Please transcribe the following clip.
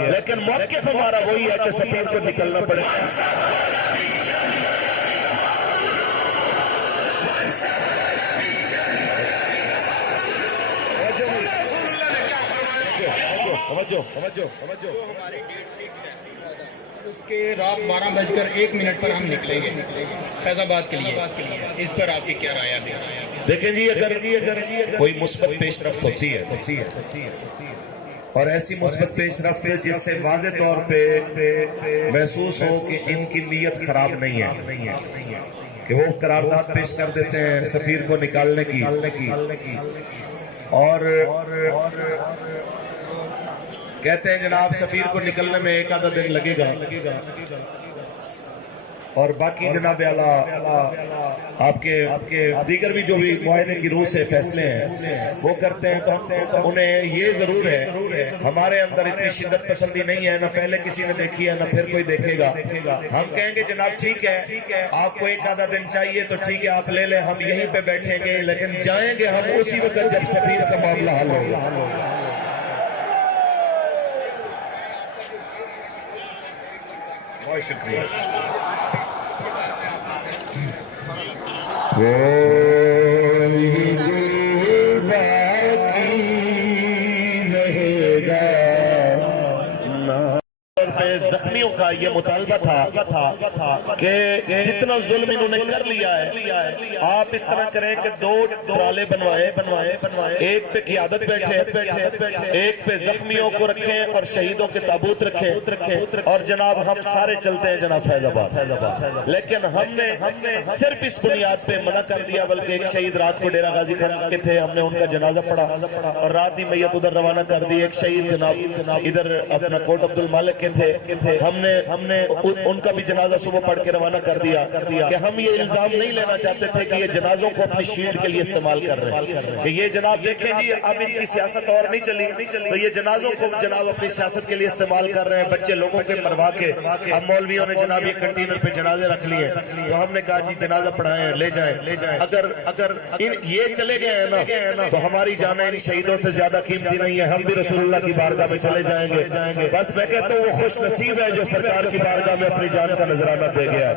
लेकिन मौक़िफ़ हमारा वही है कि सफीर को निकलना पड़ेगा। हमारी डेट फिक्स है, उसके रात 12:01 पर हम निकलेंगे फैजाबाद के लिए। इस पर आपकी क्या राय है? देखें जी, अगर कोई मुस्बत पेशरफ्त होती है और ऐसी मुस्बत पेशरफ्त है जिससे वाज़े तौर पे महसूस हो कि इनकी नीयत खराब नहीं है, कि वो करारदाद पेश कर देते हैं सफीर को निकालने की और कहते हैं जनाब सफीर को निकलने में एक आधा दिन लगेगा और बाकी जनाब आला आपके दीगर भी जो भी मुआयने की रूह से फैसले हैं वो करते हैं, तो उन्हें ये जरूर है हमारे अंदर इतनी शिद्दत पसंदी नहीं है, ना पहले किसी ने देखी है ना फिर कोई देखेगा। हम कहेंगे जनाब ठीक है, आपको एक आधा दिन चाहिए तो ठीक है आप ले लें, हम यहीं पे बैठेंगे, लेकिन जाएंगे हम उसी वक्त जब सफीर का मामला हल होगा। बहुत शुक्रिया। जख्मियों का ये मुतालबा था कि जितना जुल्म इन्होंने कर लिया है आप इस तरह करें कि दो ट्राले बनवाए, एक पे क़ियादत बैठे, एक पे जख्मियों को रखें और शहीदों के ताबूत रखें और जनाब हम सारे चलते हैं जनाब फैजाबाद। लेकिन हमने सिर्फ इस बुनियाद पे मना कर दिया, बल्कि एक शहीद रात को डेरा गाजी खान के थे, हमने उनका जनाजा पढ़ा और रात ही मैयत उधर रवाना कर दी। एक शहीद जनाब इधर अपना कोट अब्दुल मालिक के थे, हमने उनका भी जनाजा सुबह पढ़ के रवाना कर दिया कि हम ये इल्जाम नहीं लेना चाहते थे कि ये जनाजों को अपनी शील्ड के लिए इस्तेमाल कर रहे हैं, कि ये जनाब देखें जी अब इनकी सियासत और नहीं चली, तो ये जनाजों को जनाब अपनी सियासत के लिए इस्तेमाल कर रहे हैं, बच्चे लोगों के मरवा के। अब मौलवियों ने जनाब ये कंटेनर पे जनाजे रख लिए, तो हमने कहा जी जनाजा पढ़ाएं, ले जाएं। अगर ये चले गए हैं ना तो हमारी जान इन शहीदों से ज्यादा कीमती नहीं है, हम भी रसूलुल्लाह की बारगाह में चले जाएंगे। बस मैं कहता हूँ वो खुश नसीब है जो सरकार की बारगाह में अपनी जान का नजराना दे गया।